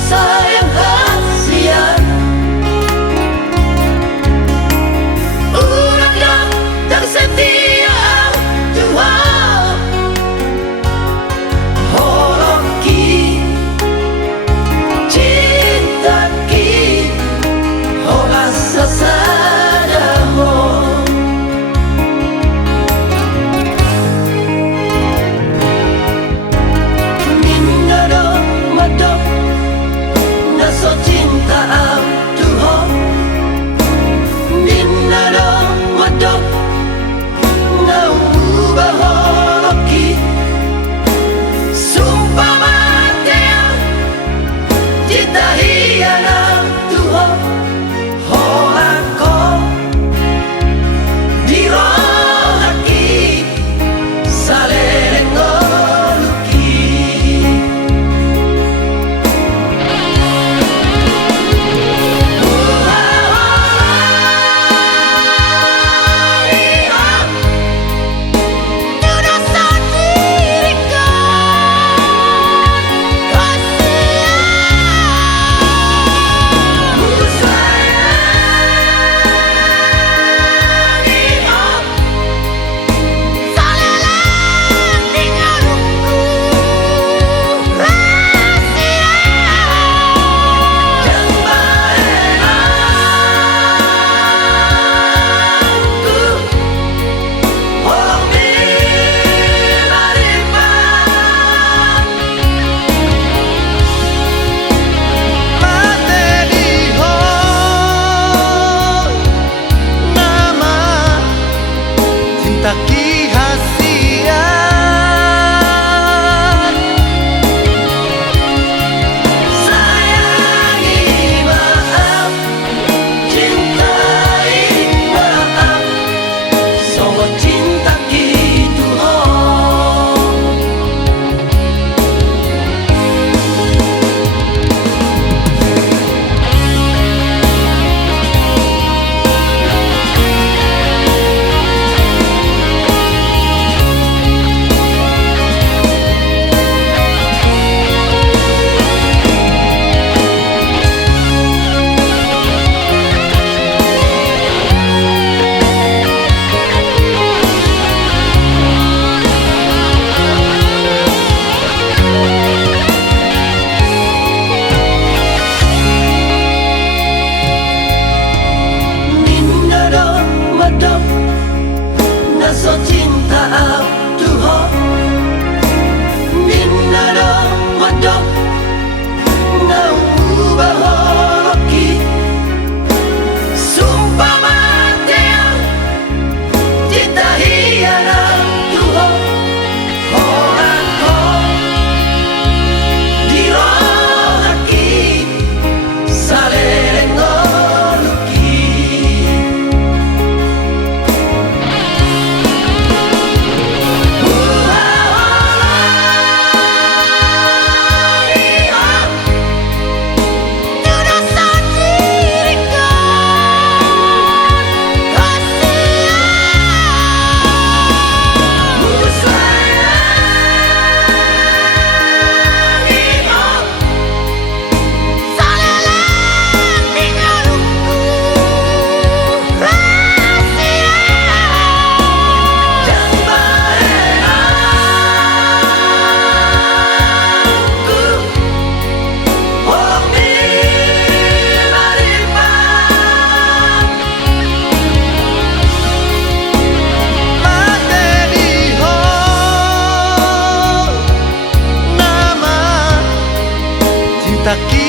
sayang kasihan. Udah dan setia Tuhan holoki cinta ki ho asa sada ho minda do madok naso cinta Tuhan minda do madok na ubah holoki sumpah mati cinta hianat Tuhan holako dirohaki saling ngoluki Taki hasian sayangi maaf cintai maaf semua cinta gitu naso cinta Tuhan minna do madok na ubah holoki sumpah mati cinta hianat Tuhan holako dirohaki saling ngoluki Taki